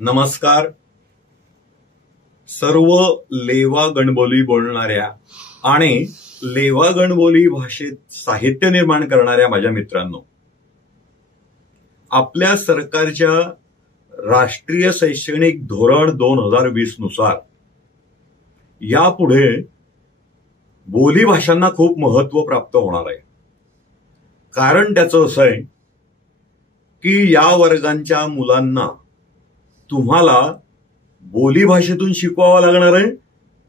नमस्कार. सर्व लेवा गणबोली बोलणाऱ्या आणि लेवा गणबोली भाषेत साहित्य निर्माण करणाऱ्या माझ्या मित्रांनो, आपल्या सरकारच्या राष्ट्रीय शैक्षणिक धोरण 2020 नुसार यापुढे बोली भाषांना खूप महत्व प्राप्त होणार आहे. कारण त्याचं असं आहे की या वर्गांच्या मुलांना तुम्हाला बोली भाषेतून शिकवावं लागणार आहे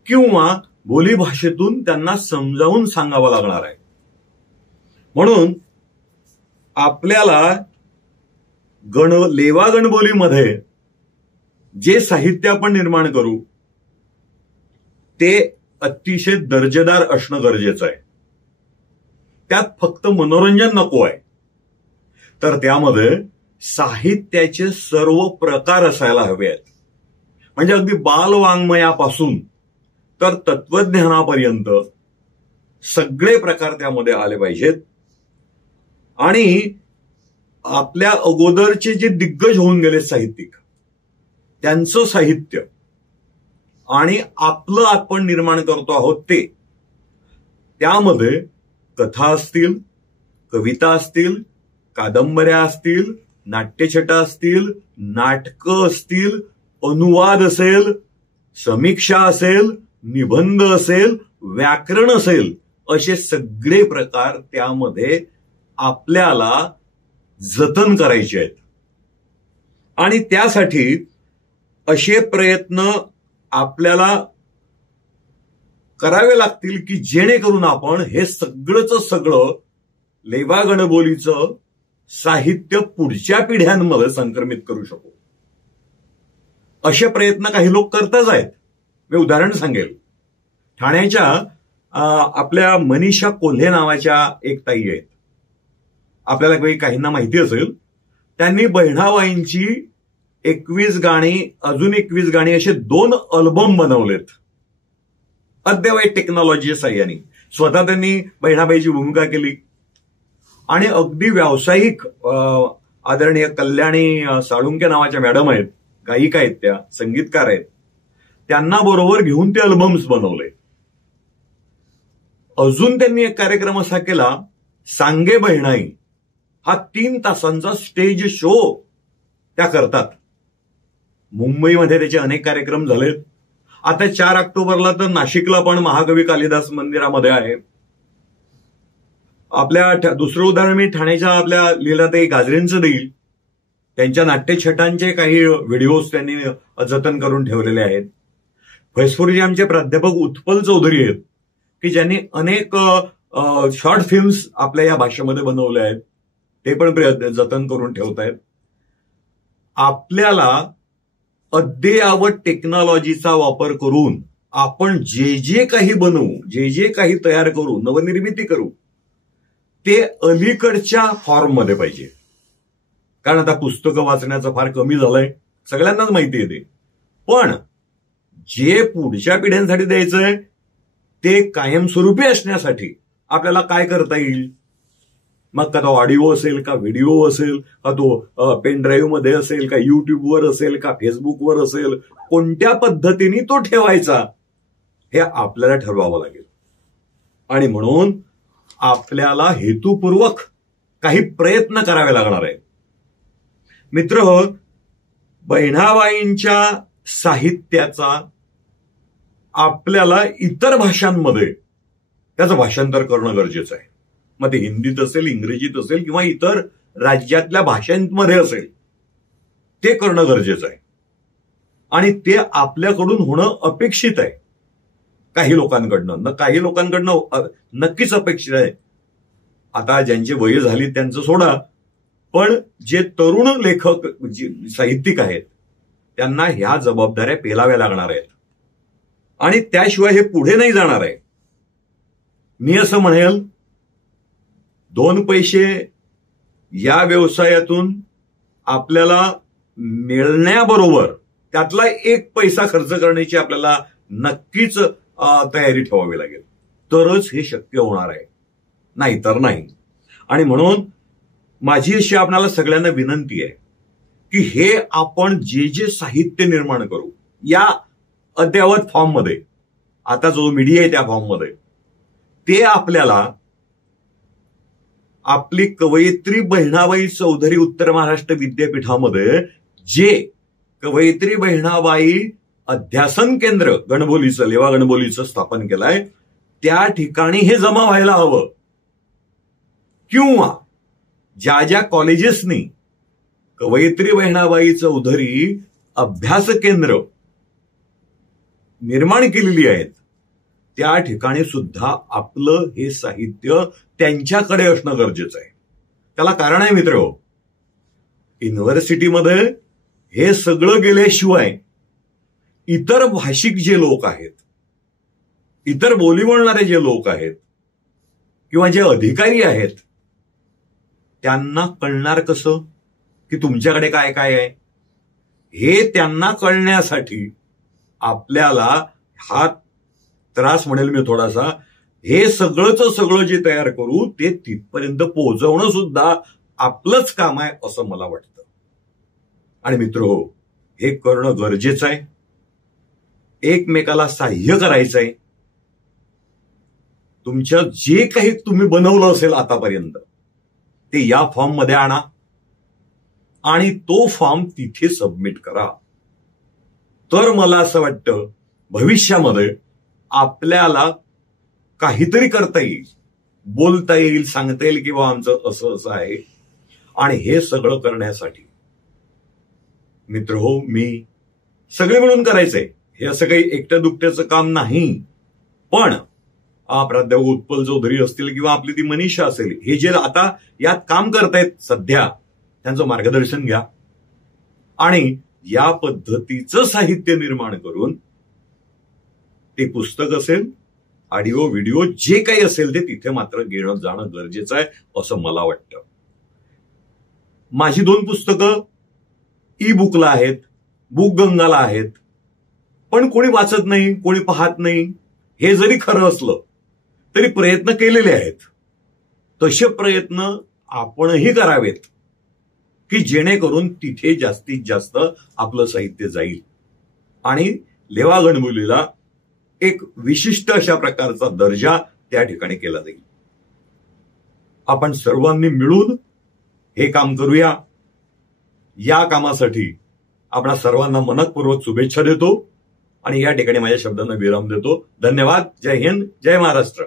किंवा बोली भाषेतून त्यांना समजावून सांगावं लागणार आहे. म्हणून आपल्याला लेवा गणबोलीमध्ये जे साहित्य आपण निर्माण करू ते अतिशय दर्जेदार असणं गरजेचं आहे. त्यात फक्त मनोरंजन नको आहे, तर त्यामध्ये साहित्याचे सर्व प्रकार असायला हवे आहेत. म्हणजे अगदी बालवाङ्मयापासून तर तत्वज्ञानापर्यंत सगळे प्रकार त्यामध्ये आले पाहिजेत. आणि आपल्या अगोदरचे जे दिग्गज होऊन गेले साहित्यिक, त्यांचं साहित्य आणि आपलं आपण निर्माण करतो आहोत ते, त्यामध्ये कथा असतील, कविता असतील, कादंबऱ्या असतील, नाट्यछटा असतील, नाटकं असतील, अनुवाद असेल, समीक्षा असेल, निबंध असेल, व्याकरण असेल, असे सगळे प्रकार त्यामध्ये आपल्याला जतन करायचे आहेत. आणि त्यासाठी असे प्रयत्न आपल्याला करावे लागतील की जेणेकरून आपण हे सगळं लेवा गणबोलीचं साहित्य पुढच्या पिढ्यांमध्ये संक्रमित करू शकू. असे प्रयत्न काही लोक करतच आहेत. मी उदाहरण सांगेल. ठाण्याच्या आपल्या मनीषा कोल्हे नावाच्या एक ताई आहेत, आपल्याला काहींना माहिती असेल. त्यांनी बहिणाबाईंची 21 गाणी, अजून 21 गाणी असे 2 अल्बम बनवलेत अद्ययावत टेक्नॉलॉजीच्या साह्याने. स्वतः त्यांनी बहिणाबाईची भूमिका केली आणि अगदी व्यावसायिक आदरणीय कल्याणी साळुंके नावाच्या मॅडम आहेत, गायिका आहेत, त्या संगीतकार आहेत, त्यांना बरोबर घेऊन ते अल्बम्स बनवले. अजून त्यांनी एक कार्यक्रम असा केला, सांगे बहिणाई, हा 3 तासांचा स्टेज शो त्या करतात. मुंबईमध्ये त्याचे अनेक कार्यक्रम झालेत. आता 4 ऑक्टोबरला तर नाशिकला पण महाकवी कालिदास मंदिरामध्ये आहे. आपल्या दुसरं उदाहरण मी ठाण्याच्या आपल्या लीलाताई गाजरेंचं देईल. त्यांच्या नाट्यछटांचे काही व्हिडिओज त्यांनी जतन करून ठेवलेले आहेत. फैसपूरचे आमचे प्राध्यापक उत्पल चौधरी आहेत की ज्यांनी अनेक शॉर्ट फिल्म्स आपल्या या भाषेमध्ये बनवले आहेत, ते पण जतन करून ठेवत आहेत. आपल्याला अद्ययावत टेक्नॉलॉजीचा वापर करून आपण जे काही बनवू, जे काही तयार करू, नवनिर्मिती करू, ते अलीकडच्या फॉर्ममध्ये पाहिजे. कारण आता पुस्तकं वाचण्याचं फार कमी झालंय, सगळ्यांनाच माहिती आहे ते. पण जे पुढच्या पिढ्यांसाठी द्यायचंय ते कायमस्वरूपी असण्यासाठी आपल्याला काय करता येईल? मग का तो ऑडिओ असेल, का व्हिडिओ असेल, का तो पेन ड्राईव्ह मध्ये असेल, का युट्यूबवर असेल, का फेसबुकवर असेल, कोणत्या पद्धतीने तो ठेवायचा हे आपल्याला ठरवावं लागेल. आणि म्हणून आपल्याला हेतुपूर्वक काही प्रयत्न करावे लागणार आहे. मित्र, बहिणाबाईंच्या साहित्याचा आपल्याला इतर भाषांमध्ये त्याचं भाषांतर करणं गरजेचं आहे. मग ते हिंदीत असेल, इंग्रजीत असेल किंवा इतर राज्यातल्या भाषांमध्ये असेल, ते करणं गरजेचं आहे. आणि ते आपल्याकडून होणं अपेक्षित आहे. काही लोकांकडनं नक्कीच अपेक्षित आहे. आता ज्यांची वय झाली त्यांचं सोडा, पण जे तरुण लेखक, साहित्यिक आहेत, त्यांना ह्या जबाबदाऱ्या पेलाव्या लागणार आहेत. आणि त्याशिवाय हे पुढे नाही जाणार आहे. मी असं म्हणेल, 2 पैसे या व्यवसायातून आपल्याला मिळण्याबरोबर त्यातला 1 पैसा खर्च करण्याची आपल्याला नक्कीच तयारी ठेवावी लागेल, तरच हे शक्य होणार आहे, नाहीतर नाही. आणि म्हणून माझी अशी आपल्याला सगळ्यांना विनंती आहे की हे आपण जे जे साहित्य निर्माण करू या अद्ययावत फॉर्ममध्ये, आता जो मीडिया आहे त्या फॉर्ममध्ये, ते आपल्याला आपली कवयित्री बहिणाबाई चौधरी उत्तर महाराष्ट्र विद्यापीठामध्ये जे कवयित्री बहिणाबाई अध्यासन केंद्र गणबोलीचं, लेवा गणबोलीचं स्थापन केलंय, त्या ठिकाणी हे जमा व्हायला हवं. किंवा ज्या ज्या कॉलेजेसनी कवयित्री बहिणाबाई चौधरी अभ्यास केंद्र निर्माण केलेली आहेत, त्या ठिकाणी सुद्धा आपलं हे साहित्य त्यांच्याकडे असणं गरजेचं आहे. त्याला कारण आहे मित्र, युनिव्हर्सिटीमध्ये हे सगळं गेल्याशिवाय इतर भाषिक जे लोक आहेत, इतर बोली बोलणारे जे लोक आहेत किंवा जे अधिकारी आहेत, त्यांना कळणार कसं की तुमच्याकडे काय काय आहे? हे त्यांना कळण्यासाठी आपल्याला हा त्रास म्हणेल मी थोडासा, हे सगळं जे तयार करू ते तिथपर्यंत पोहोचवणं सुद्धा आपलंच काम आहे असं मला वाटतं. आणि मित्र, हे करणं गरजेचं आहे. एकमेकाला सहाय्य करायचं आहे. तुमच्या जे काही तुम्ही बनवलं असेल आतापर्यंत ते या फॉर्ममध्ये आणा आणि तो फॉर्म तिथे सबमिट करा. तर मला असं वाटतं भविष्यामध्ये आपल्याला काहीतरी करता येईल, बोलता येईल, सांगता येईल की बा आमचं असं असं आहे. आणि हे सगळं करण्यासाठी मित्र हो, मी सगळे मिळून करायचंय. हे असं काही एकट्या दुकट्याचं काम नाही. पण प्राध्यापक उत्पल चौधरी असतील किंवा आपली ती मनीषा असेल, हे जे आता यात काम करतायत सध्या, त्यांचं मार्गदर्शन घ्या आणि या पद्धतीचं साहित्य निर्माण करून ते पुस्तक असेल, ऑडिओ व्हिडिओ जे काही असेल ते तिथे मात्र घेणं जाणं गरजेचं आहे असं मला वाटतं. माझी 2 पुस्तकं ई बुकला आहेत, बुक गंगाला आहेत, पण कोणी वाचत नाही, कोणी पाहत नाही. हे जरी खरं असलं तरी प्रयत्न केलेले आहेत. तसे प्रयत्न आपणही करावेत की जेणेकरून तिथे जास्तीत जास्त आपलं साहित्य जाईल आणि लेवा गणबोलीला एक विशिष्ट अशा प्रकारचा दर्जा त्या ठिकाणी केला जाईल. आपण सर्वांनी मिळून हे काम करूया. या कामासाठी आपण सर्वांना मनपूर्वक शुभेच्छा देतो आणि या ठिकाणी माझ्या शब्दांना विराम देतो. धन्यवाद. जय हिंद, जय महाराष्ट्र.